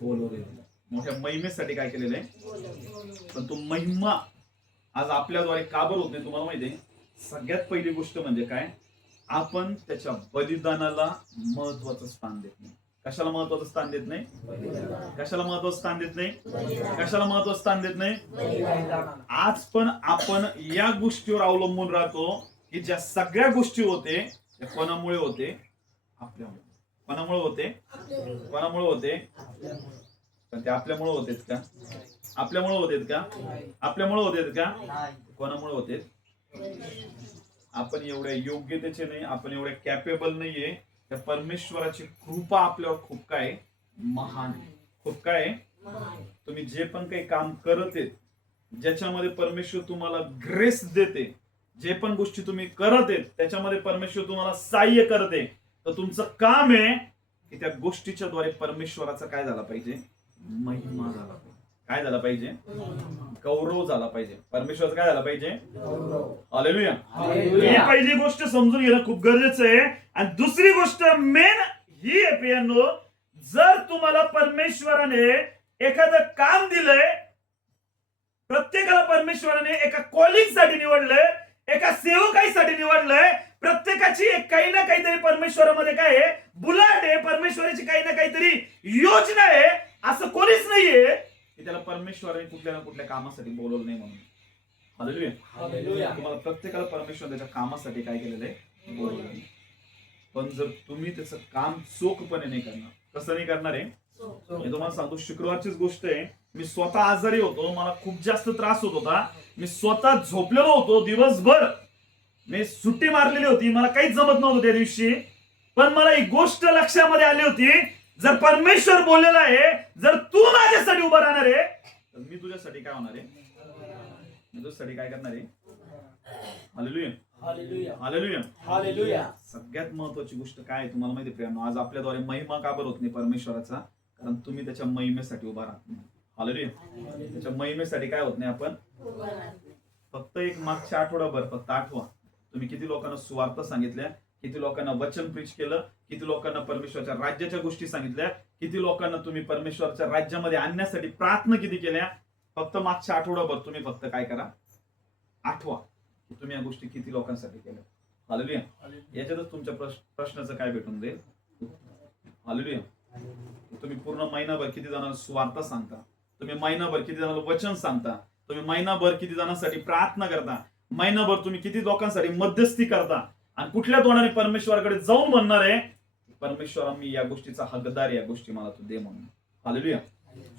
बोलवलेलं आहे. मोठ्या महिमेसाठी काय केलेलं आहे? पण तो महिमा आज आपल्याद्वारे का बरं होत नाही तुम्हाला माहिती आहे? सगळ्यात पहिली गोष्ट म्हणजे काय? आपण त्याच्या बलिदानाला महत्वाचं स्थान देत नाही. कशाला महत्वाचं स्थान देत नाही? कशाला महत्वाचं स्थान देत नाही? कशाला महत्वाचं स्थान देत नाही? आज पण आपण या गोष्टीवर अवलंबून राहतो की ज्या सगळ्या गोष्टी होते त्या कोणामुळे होते? आपल्यामुळे. कोणामुळे होते? कोणामुळे होते? पण ते आपल्यामुळे होतेत का? आपल्यामुळे होतेत का? आपल्यामुळे होतेत का? कोणामुळे होतेत? आपण एवढ्या योग्यतेचे नाही, आपण एवढे कॅपेबल नाहीये. त्या परमेश्वराची कृपा आपल्यावर खूप काय महान आहे. खूप काय? तुम्ही जे पण काही काम करत आहेत, ज्याच्यामध्ये परमेश्वर तुम्हाला ग्रेस देते, जे पण गोष्टी तुम्ही करत आहेत त्याच्यामध्ये परमेश्वर तुम्हाला सहाय्य करते, तर तुमचं काम आहे की त्या गोष्टीच्या द्वारे परमेश्वराचा काय झाला पाहिजे? महिमा झाला पाहिजे. काय झाला पाहिजे? गौरव झाला पाहिजे. परमेश्वराचा काय झाला पाहिजे? हालेलुया. ही पहिली गोष्ट समजून घेणं खूप गरजेचं आहे. आणि दुसरी गोष्ट मेन ही आहे प्रियांनो, जर तुम्हाला परमेश्वराने एखादं काम दिलंय, प्रत्येकाला परमेश्वराने एका कॉलिंग साठी निवडलंय, एका सेवकाईसाठी निवडलंय. प्रत्येकाची एक काही ना काहीतरी परमेश्वरामध्ये काय आहे, बुलाट आहे. परमेश्वराची काही ना काहीतरी योजना आहे. असं कोणीच नाहीये की त्याला परमेश्वराने कुठल्या ना कुठल्या कामासाठी बोलवलं नाही म्हणून. हालेलुया. हालेलुया. तुम्हाला प्रत्येकाला परमेश्वर त्याच्या कामासाठी काय केलेलं आहे, बोलवलं आहे. पण जर तुम्ही त्याचं काम चोखपणे नाही करणार, कसं नाही करणार आहे, मी तुम्हाला सांगतो. शुक्रवारचीच गोष्ट आहे. मी स्वतः आजारी होतो, मला खूप जास्त त्रास होत होता. मी स्वतः झोपलेलो होतो दिवसभर. मी सुट्टी मारलेली होती, मला काहीच जमत नव्हतं त्या दिवशी. पण मला ही गोष्ट लक्षामध्ये आली होती, जर परमेश्वर बोललेला आहे, जर तू माझ्यासाठी उभं राहणार आहे, तर मी तुझ्यासाठी काय होणार आहे, मी तुझ्यासाठी काय करणार आहे. हालेलुया. हालेलुया. हालेलुया. हालेलुया. सगळ्यात महत्वाची गोष्ट काय आहे तुम्हाला माहिती प्रियांनो, आज आपल्याद्वारे महिमा का बरं होत नाही परमेश्वराचा, कारण तुम्ही त्याच्या महिमेसाठी उभा राहत नाही. हालेलुया. त्याच्या महिमेसाठी काय होत नाही आपण. फक्त एक मागच्या आठवडाभर फक्त आठवा, तुम्ही किती लोकांना सुवार्ता सांगितल्या, किती लोकांना वचन प्रीच केलं, किती लोकांना परमेश्वराच्या राज्याच्या गोष्टी सांगितल्या, किती लोकांना तुम्ही परमेश्वराच्या राज्यामध्ये आणण्यासाठी प्रार्थना किती केल्या. फक्त मागच्या आठवडाभर तुम्ही फक्त काय करा, आठवा तुम्ही या गोष्टी किती लोकांसाठी केल्या. हालेलुया. याच्यातच तुमच्या प्रश्नाचं काय भेटून जाईल. हालेलुया. तुम्ही पूर्ण महिनाभर किती जणांना सुवार्ता सांगता, तुम्ही महिनाभर किती जणांना वचन सांगता, तुम्ही महिनाभर किती जणांसाठी प्रार्थना करता, महिनाभर तुम्ही किती लोकांसाठी मध्यस्थी करता, आणि कुठल्या तोंडाने परमेश्वराकडे जाऊन म्हणणार आहे, परमेश्वर मी या गोष्टीचा हकदार, या गोष्टी मला तू दे म्हणून. हालेलुया.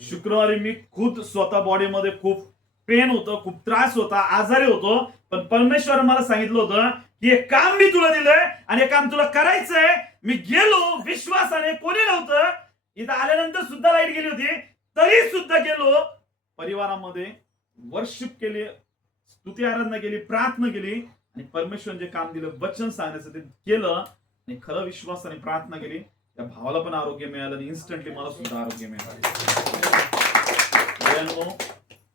शुक्रवारी मी खुद स्वतः बॉडीमध्ये खूप पेन होतं, खूप त्रास होता, आजारी होतो. पण परमेश्वर मला सांगितलं होतं की हे काम मी तुला दिलंय आणि हे काम तुला करायचंय. मी गेलो विश्वासाने, कोणी नव्हतं इथं. आल्यानंतर सुद्धा लाईट गेली होती, तरी सुद्धा गेलो. परिवारामध्ये वर्शिप केली, स्तुती आराधना केली, प्रार्थना केली, आणि परमेश्वर जे काम दिलं वचन सांगण्याचं ते केलं. आणि खरं विश्वासाने प्रार्थना केली, त्या भावाला पण आरोग्य मिळालं आणि इन्स्टंटली मला सुद्धा आरोग्य मिळालं.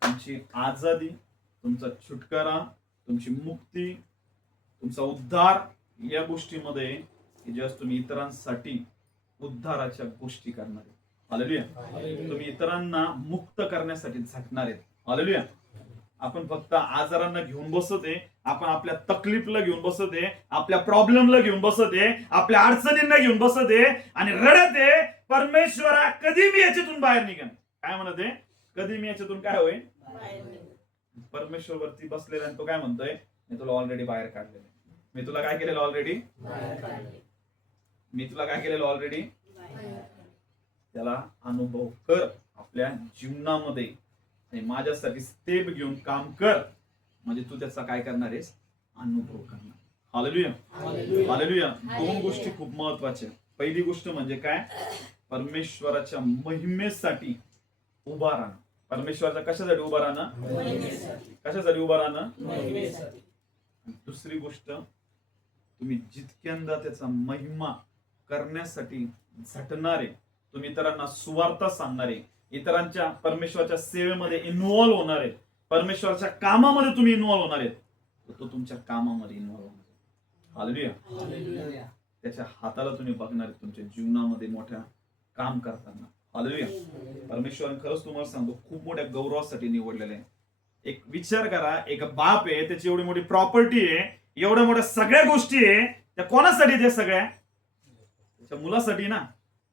तुमची आजादी, तुमचा छुटकारा, तुमची मुक्ती, तुमचा उद्धार या गोष्टीमध्ये की जेव्हा तुम्ही इतरांसाठी उद्धाराच्या गोष्टी करणार आहे. हालेलुया. तुम्ही इतरांना मुक्त करण्यासाठी झटणार आहेत. हालेलुया. आपण फक्त आजारांना घेऊन बसत आहे, आपण आपल्या तकलीफला घेऊन बसत आहे, आपल्या प्रॉब्लेमला घेऊन बसत आहे, आपल्या अडचणींना घेऊन बसत आहे आणि रडत आहे, परमेश्वरा कधी मी याच्यातून बाहेर निघेन. काय म्हणत आहे, कधी मी याच्यातून काय होईल. परमेश्वर वरती बसलेला तो काय म्हणतोय, मी तुला ऑलरेडी बाहेर काढलेलं. मी तुला काय केलेलं ऑलरेडी, मी तुला काय केलेलं ऑलरेडी. त्याला अनुभव कर आपल्या जीवनामध्ये आणि माझ्यासाठी स्टेप घेऊन काम कर, म्हणजे तू त्याचा काय करणार आहेस, अनुभव करणार. हालेलुया. हालेलुया. दोन गोष्टी खूप महत्वाच्या. पहिली गोष्ट म्हणजे काय, परमेश्वराच्या महिमेसाठी उभा राहणं. परमेश्वराच्या कशासाठी उभा राहणं, कशासाठी उभा राहणं. दुसरी गोष्ट, तुम्ही जितक्यांदा त्याचा महिमा करण्यासाठी झटणारे, तुम्ही इतरांना सुवार्ता सांगणारे, इतरांच्या परमेश्वराच्या सेवेमध्ये इन्व्हॉल्व्ह होणारे, परमेश्वराच्या कामामध्ये तुम्ही इन्व्हॉल्व्ह होणार आहेत, तो तुमच्या कामामध्ये इन्व्हॉल्व्ह होणार. हालेलुया. त्याच्या हाताला तुम्ही बघणार आहे तुमच्या जीवनामध्ये मोठ्या काम करताना. हालेलुया. परमेश्वराने खरंच तुम्हाला सांगतो खूप मोठ्या गौरवासाठी निवडलेलं आहे. एक विचार करा, एक बाप आहे, त्याची एवढी मोठी प्रॉपर्टी आहे, एवढ्या मोठ्या सगळ्या गोष्टी आहे, त्या कोणासाठी, त्या सगळ्या त्याच्या मुलासाठी ना.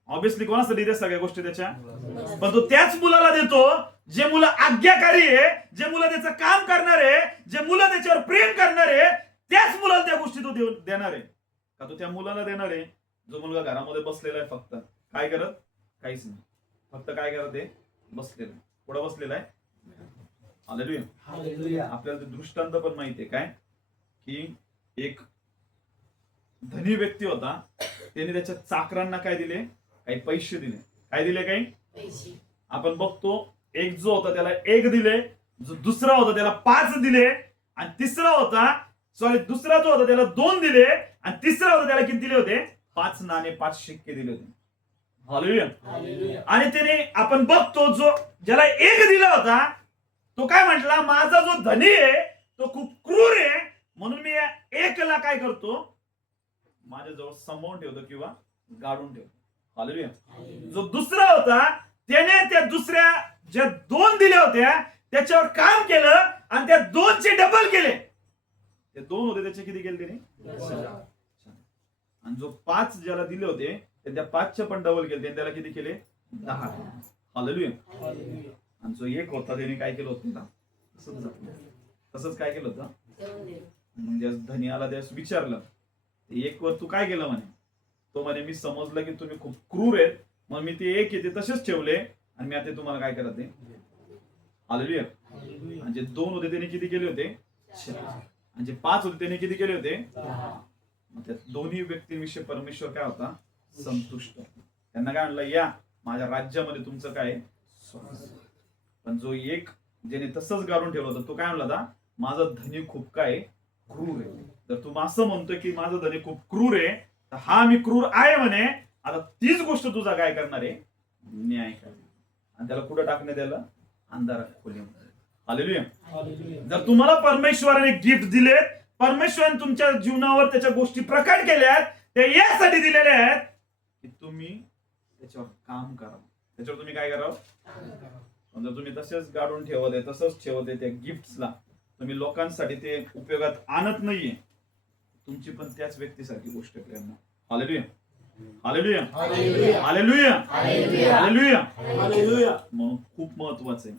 ऑब्विसली कोणासाठी त्या सगळ्या गोष्टी त्याच्या, पण तो त्याच मुलाला देतो जे मुलं आज्ञाकारी आहे, जे मुलं त्याचं काम करणार आहे, जे मुलं त्याच्यावर प्रेम करणार आहे, त्याच मुलाला त्या गोष्टी तो देणार आहे. का तो त्या मुलाला देणार आहे जो मुलगा घरामध्ये बसलेला आहे, फक्त काय करत, काहीच नाही, फक्त काय करत आहे, बसलेला आहे. पुढे बसलेला आहे. हालेलुया. आपल्याला ते दृष्टांत पण माहितीये काय, की एक धनी व्यक्ती होता, त्याने त्याच्या चाकरांना काय दिले, काही पैसे दिले. काय दिले, काही पैसे. आपण बघतो एक जो होता त्याला 1 दिले, जो दुसरा होता त्याला 5 दिले, आणि तिसरा होता, दुसरा जो होता त्याला 2 दिले, आणि तिसरा होता त्याला किती दिले होते, 5 नाणे, 5 शिक्के दिले होते. हालेलुया. आणि त्याने आपण बघतो जो ज्याला 1 दिला होता तो काय म्हटला, माझा जो धनी आहे तो खूप क्रूर आहे, म्हणून मी या 1ला काय करतो, माझ्याजवळ समोर ठेवतो किंवा गाडून ठेवतो. हालेलुया. जो दुसरा होता त्याने त्या दुसऱ्या ज्या 2 दिल्या होत्या त्याच्यावर काम केलं आणि त्या 2चे डबल केले. ते 2 होते त्याचे किती केले त्याने? आणि जो 5 ज्याला दिले होते ते त्या 5चे पण डबल केले, त्याला किती केले? 10. हालेलुया. आणि जो 1 होता त्याने काय केलं होतं त्याला? तसंच काय केलं होतं? म्हणजे धनियाला त्यास विचारलं, 1 वर तू काय केलं म्हणे? तो म्हणे मी समजलं की तुम्ही खूप क्रूर आहेत, मग मी ते 1 येते तसेच ठेवले आणि मी आता तुम्हाला काय करत आहे? हालेलुया. आणि जे 2 होते त्याने किती केले होते? 6. आणि जे 5 होते त्याने किती केले होते? 10. मग त्या दोन्ही व्यक्तींविषयी परमेश्वर काय होता? संतुष्ट. त्यांना काय म्हणलं, या माझ्या राज्यामध्ये तुमचं काय? पण जो 1 ज्याने तसंच गाडून ठेवलं होतं तो काय म्हणला होता? माझा धनी खूप काय क्रूर आहे. जर तू असं म्हणतोय की माझा धनी खूप क्रूर आहे, तर हा मी क्रूर आहे म्हणे. आता तीच गोष्ट तुझा काय करणार आहे? न्याय करणार. आणि त्याला कुठं टाकण्यात आलं? अंधारात खोलीमध्ये. हालेलुया. जर तुम्हाला परमेश्वराने गिफ्ट दिलेत, परमेश्वराने तुमच्या जीवनावर त्याच्या गोष्टी प्रकट केल्यात, ते यासाठी दिलेले आहेत की तुम्ही त्याच्यावर काम करा. त्याच्यावर तुम्ही काय करावं? जर तुम्ही तसेच गाडून ठेवत आहे, तसंच ठेवत आहे त्या गिफ्ट्सला, तुम्ही लोकांसाठी ते उपयोगात आणत नाहीये, तुमची पण त्याच व्यक्तीसारखी गोष्ट प्रेरणा. Hallelujah. Hallelujah. Hallelujah. Hallelujah. Hallelujah. म्हणून खूप महत्वाचं आहे.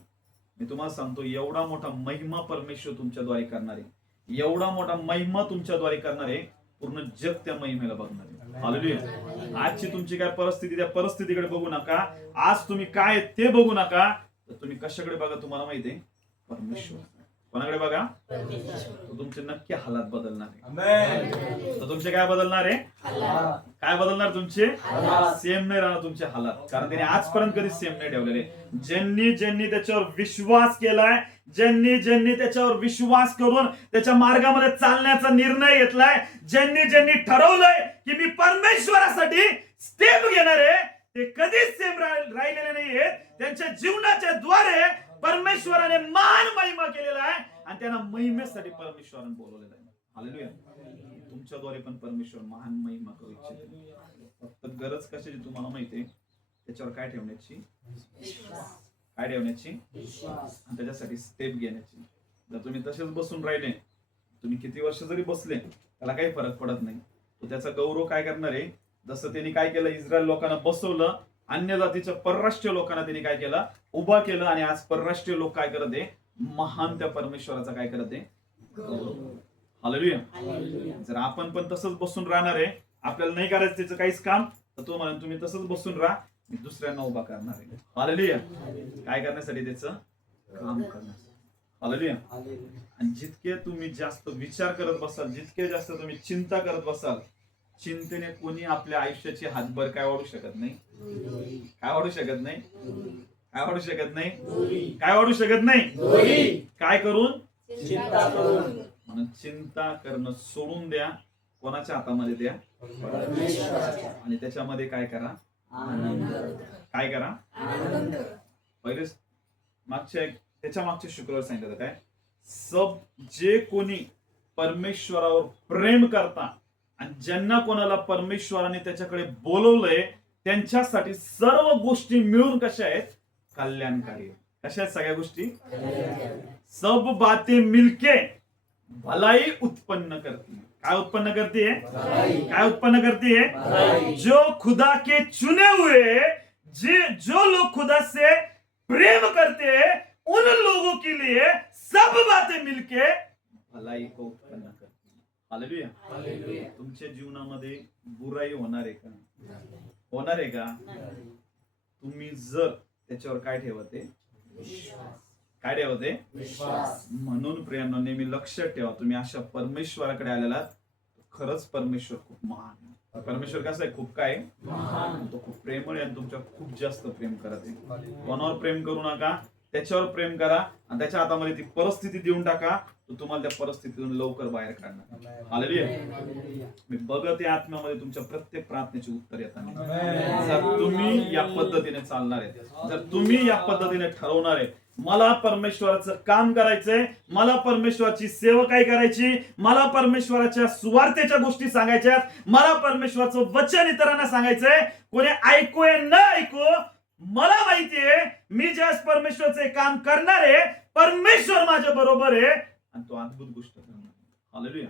मी तुम्हाला सांगतो, एवढा मोठा महिमा परमेश्वर तुमच्याद्वारे करणार आहे, एवढा मोठा महिमा तुमच्याद्वारे करणार आहे, पूर्ण जग त्या महिमेला बघणार आहे. हालेलुया. आजची तुमची काय परिस्थिती, त्या परिस्थितीकडे बघू नका. आज तुम्ही काय ते बघू नका. तर तुम्ही कशाकडे बघा? तुम्हाला माहिती आहे? परमेश्वर. कोणाकडे बघा? तो तुमचे नक्की हालात बदलणार आहे. तर तुमचे काय बदलणार आहे? काय बदलणार? तुमचे सेम नाही राहणार तुमचे हालात, कारण त्याने आजपर्यंत कधी सेम नाही ठेवलेले. ज्यांनी त्याच्यावर विश्वास केलाय, ज्यांनी त्याच्यावर विश्वास करून त्याच्या मार्गामध्ये चालण्याचा निर्णय घेतलाय, ज्यांनी ठरवलंय की मी परमेश्वरासाठी स्टेप घेणार आहे, ते कधीच सेम राहिलेले नाहीये. त्यांच्या जीवनाच्या द्वारे परमेश्वराने महान महिमा केलेला आहे आणि त्यांना महिमेसाठी परमेश्वराने बोलवलेलं आहे. हालेलुया. तुमच्याद्वारे पण परमेश्वर महान महिमा करू इच्छिते. फक्त गरज कशाची तुम्हाला माहिती आहे? त्याच्यावर काय ठेवण्याची? काय ठेवण्याची? आणि त्याच्यासाठी स्टेप घेण्याची. जर तुम्ही तसेच बसून राहिले, तुम्ही किती वर्ष जरी बसले, त्याला काही फरक पडत नाही. तो त्याचा गौरव काय करणार आहे? जसं त्यांनी काय केलं, इस्रायल लोकांना बसवलं, अन्य जातीच्या परराष्ट्रीय लोकांना त्यांनी काय केलं? उभा केलं. आणि आज परराष्ट्रीय लोक काय करत आहे? महान त्या परमेश्वराचा काय करत आहे? हालेलुया. जर आपण पण तसंच बसून राहणार आहे, आपल्याला नाही करायचं त्याचं काहीच काम, तर तो म्हणून तुम्ही तसंच बसून राहा, मी दुसऱ्यांना उभा करणार आहे. हालेलुया. काय करण्यासाठी? त्याचं काम करण्यासाठी. हालेलुया. आणि जितके तुम्ही जास्त विचार करत बसाल, जितके जास्त तुम्ही चिंता करत बसाल, चिंतेने कोणी आपल्या आयुष्याची हातभर काय वाढू शकत नाही. काय वाढू शकत नाही? काय वाढू शकत नाही? काय वाढू शकत नाही? काय करून? चिंता करून. म्हणून चिंता करणं सोडून द्या. कोणाच्या हातामध्ये द्या? आणि त्याच्यामध्ये काय करा? काय करा? पहिले त्याच्या मागच्या शुक्रवार सांगितलं काय? जे कोणी परमेश्वरावर प्रेम करता आणि ज्यांना कोणाला परमेश्वराने त्याच्याकडे बोलवलंय, त्यांच्यासाठी सर्व गोष्टी मिळून कशा आहेत? कल्याणकारी. कशा आहेत सगळ्या गोष्टी? सब बातें मिलके भलाई उत्पन्न करती. काय उत्पन्न करतीये? काय उत्पन्न करतीये? जो खुदा के चुने हुए, जो लोग खुदा से प्रेम करते हैं, उन लोगों के लिए सब बातें मिलके भलाई को उत्पन्न करती. हालेलुया. तुमच्या जीवनामध्ये बुराई होणार आहे का? होणार आहे का? तुम्ही जर त्याच्यावर काय ठेवते? काय ठेवते? म्हणून प्रियांनो, नेहमी लक्षात ठेवा, तुम्ही अशा परमेश्वराकडे आलेला, खरंच परमेश्वर खूप महान आहे. परमेश्वर कसं आहे? खूप काय? तो खूप प्रेमळ आहे आणि तुमच्यावर खूप जास्त प्रेम करत आहे. कोणावर प्रेम करू नका, त्याच्यावर प्रेम करा आणि त्याच्या हातामध्ये ती परिस्थिती देऊन टाका, तो तुम्हाला त्या परिस्थितीतून लवकर बाहेर काढणार. हालेलुया. मी बघत या आत्म्यामध्ये तुमच्या प्रत्येक प्रार्थनेची उत्तर येतात. जर तुम्ही या पद्धतीने चालणार आहे, जर तुम्ही या पद्धतीने ठरवणार आहे, मला परमेश्वराचं काम करायचंय, मला परमेश्वराची सेवकाई करायची, मला परमेश्वराच्या सुवार्तेच्या गोष्टी सांगायच्या, मला परमेश्वराचं वचन इतरांना सांगायचंय, कोणी ऐकू न ऐकू, मला माहितीये मी ज्या परमेश्वराचे काम करणार आहे, परमेश्वर माझ्या बरोबर आहे आणि तो अद्भुत गोष्ट करणार. हालेलुया.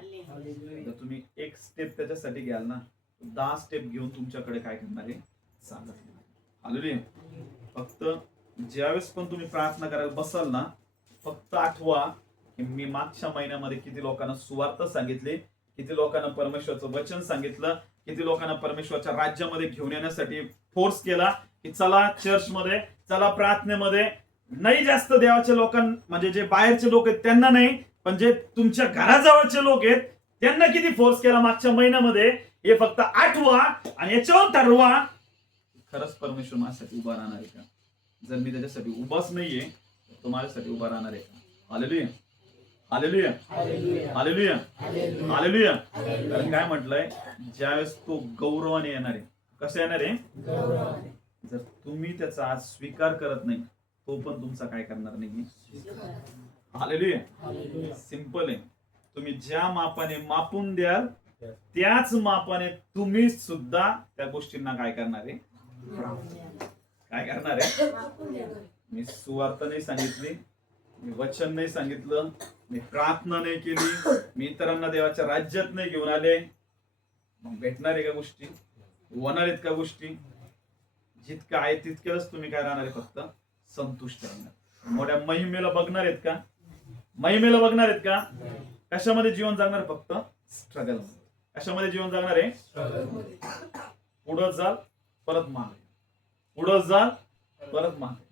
जर तुम्ही एक स्टेप त्याच्यासाठी घ्याल ना, 10 स्टेप घेऊन तुमच्याकडे काय करणार आहे, सांगत. हालेलुया. फक्त ज्यावेळेस पण तुम्ही प्रार्थना करायला बसाल ना, फक्त आठवा की मी मागच्या महिन्यामध्ये किती लोकांना सुवार्थ सांगितली, किती लोकांना परमेश्वरचं वचन सांगितलं, किती लोकांना परमेश्वरच्या राज्यामध्ये घेऊन येण्यासाठी फोर्स केला की चला चर्चमध्ये, चला प्रार्थनेमध्ये. नाही जास्त देवाचे लोकांना, म्हणजे जे बाहेरचे लोक आहेत त्यांना नाही, पण जे तुमच्या घराजवळचे लोक आहेत त्यांना किती फोर्स केला मागच्या महिन्यामध्ये, हे फक्त आठवा आणि याच्यावर ठरवा खरंच परमेश्वर माझ्यासाठी उभा राहणार आहे का. जर मी त्याच्यासाठी उभाच नाहीये तर तो माझ्यासाठी उभा राहणार आहे का. हालेलुया. हालेलुया. हालेलुया. हालेलुया. कारण काय म्हटलंय, ज्यावेळेस तो गौरवाने येणार आहे. कसं येणार आहे, जर तुम्ही त्याचा आज स्वीकार करत नाही तो पण तुमचा काय करणार नाही. हालेलुया. सिंपल आहे. तुम्ही ज्या मापाने मापून द्याल त्याच मापाने तुम्ही सुद्धा त्या गोष्टींना काय करणार आहे, काय करणार आहे. मी सुवार्थ नाही सांगितली, मी वचन नाही सांगितलं, मी प्रार्थना नाही केली, मी इतरांना देवाच्या राज्यात नाही घेऊन आले, मग भेटणार आहे का गोष्टी, होणार आहेत का गोष्टी. जितकं आहे तितक्याच तुम्ही काय राहणार आहे, फक्त संतुष्ट राहणार. मोठ्या महिमेला बघणार आहेत का, महिमेला बघणार आहेत का. कशामध्ये जीवन जगणार, फक्त स्ट्रगल. कशामध्ये जीवन जगणार आहे, पुढं जाल परत मागे, पुढं जाल परत मागे,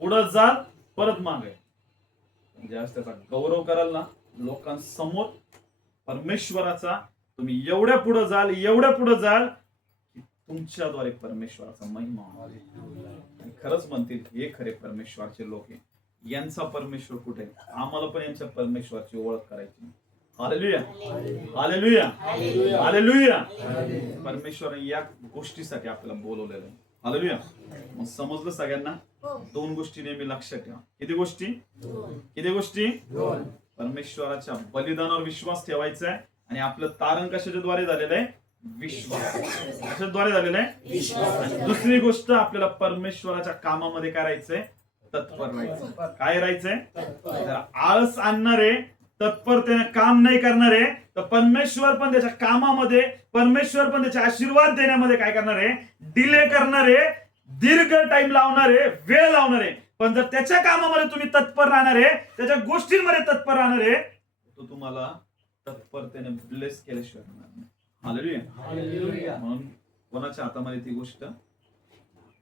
पुढं जाल परत मागे. ज्यावेळेस त्याचा गौरव कराल ना लोकांसमोर परमेश्वराचा, तुम्ही एवढ्या पुढे जाल, एवढ्या पुढे जाल की तुमच्याद्वारे परमेश्वराचा महिमा आणि खरंच म्हणतील हे खरे परमेश्वराचे लोक आहे. यांचा परमेश्वर कुठे, आम्हाला पण यांच्या परमेश्वराची ओळख करायची. हालेलुया. हालेलुया. हालेलुया. परमेश्वराने या गोष्टीसाठी आपल्याला बोलवलेलं आहे. हालेलुया. मग समजलं सगळ्यांना. 2 गोष्टी नेहमी लक्षात ठेवा. किती गोष्टी, किती गोष्टी. परमेश्वराच्या बलिदानावर विश्वास ठेवायचा आहे आणि आपलं तारण कशाच्या द्वारे झालेलं आहे, विश्वास. कशाच्या द्वारे झालेलं आहे, विश्वास. दुसरी गोष्ट, आपल्याला परमेश्वराच्या कामामध्ये करायचंय, तत्पर राहायचं. काय राहायचंय, जर आळस आणणारे तत्परतेने काम नाही करणारे तर परमेश्वर पण त्याच्या कामामध्ये, परमेश्वर पण त्याचे आशीर्वाद देण्यामध्ये काय करणारे, डिले करणारे, दीर्घ टाइम लावणारे, वेळ लावणारे. पण जर त्याच्या कामामध्ये तुम्ही तत्पर राहणारे, त्याच्या गोष्टींमध्ये तत्पर राहणारे, तो तुम्हाला तत्परतेने ब्लेस केल्याशिवाय होणार नाही. हालेलुया. म्हणून कोणाच्या हातामध्ये ती गोष्ट,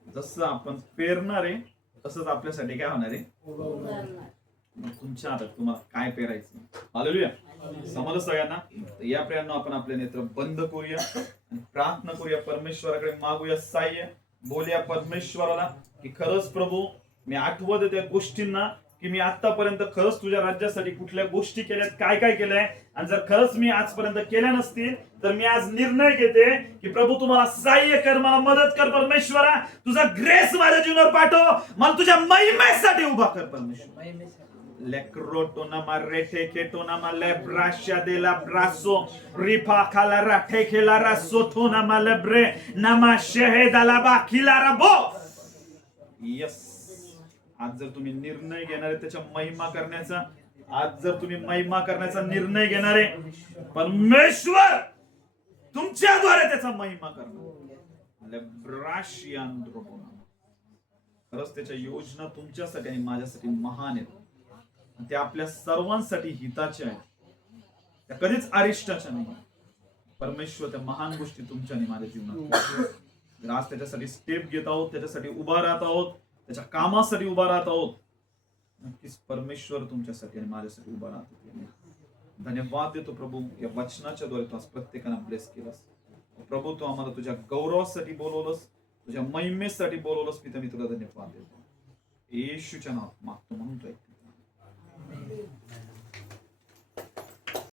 जसं आपण पेरणार आहे तसंच आपल्यासाठी काय होणार आहे, मग तुमच्या हातात तुम्हाला काय पेरायचं. हालेलुया. समजलं सगळ्यांना. या प्रियांनो आपण आपले नेत्र बंद करूया आणि प्रार्थना करूया, परमेश्वराकडे मागूया सहाय्य. बोलूया परमेश्वराला की खरंच प्रभू, मी आठवत त्या गोष्टींना की मी आतापर्यंत खरंच तुझ्या राज्यासाठी कुठल्या गोष्टी केल्यात, काय काय केलंय, आणि जर खरंच मी आजपर्यंत केल्या नसतील तर मी आज निर्णय घेते की प्रभू तुम्हाला सहाय्य कर, मला मदत कर. परमेश्वरा तुझा ग्रेस माझ्या जीवनावर पाठव, मला तुझ्या महिमेसाठी उभा कर परमेश्वर. लेक्रोटोना मारेटे केटोना माले ब्राशा दे ला ब्रासो रिफा खाला राठे खेला रासो थोना माले ब्रे नामा शेहेदा ला बाखिला राबो. यस. आज जर तुम्ही निर्णय घेणारे त्याच्या महिमा करण्याचा, आज जर तुम्ही महिमा करण्याचा निर्णय घेणारे, परमेश्वर तुमच्याद्वारे त्याचा महिमा करणार. खरंच त्याच्या योजना तुमच्यासाठी आणि माझ्यासाठी महान आहेत. ते आपल्या सर्वांसाठी हिताचे आहेत, त्या कधीच अरिष्टाच्या नाही. परमेश्वर त्या महान गोष्टी तुमच्या आणि माझ्या जीवनात. आज त्याच्यासाठी स्टेप घेत आहोत, त्याच्यासाठी उभा राहत आहोत, त्याच्या कामासाठी उभा राहत आहोत, नक्कीच परमेश्वर तुमच्यासाठी आणि माझ्यासाठी उभा राहतो. धन्यवाद देतो प्रभू, या वचनाच्या द्वारे तू आज प्रत्येकाला ब्लेस केलास. प्रभू तू आम्हाला तुझ्या गौरवासाठी बोलवलंस, तुझ्या महिमेसाठी बोलवलंस. पिता मी तुला धन्यवाद देतो, येशूच्या नावात मागतो म्हणतोय.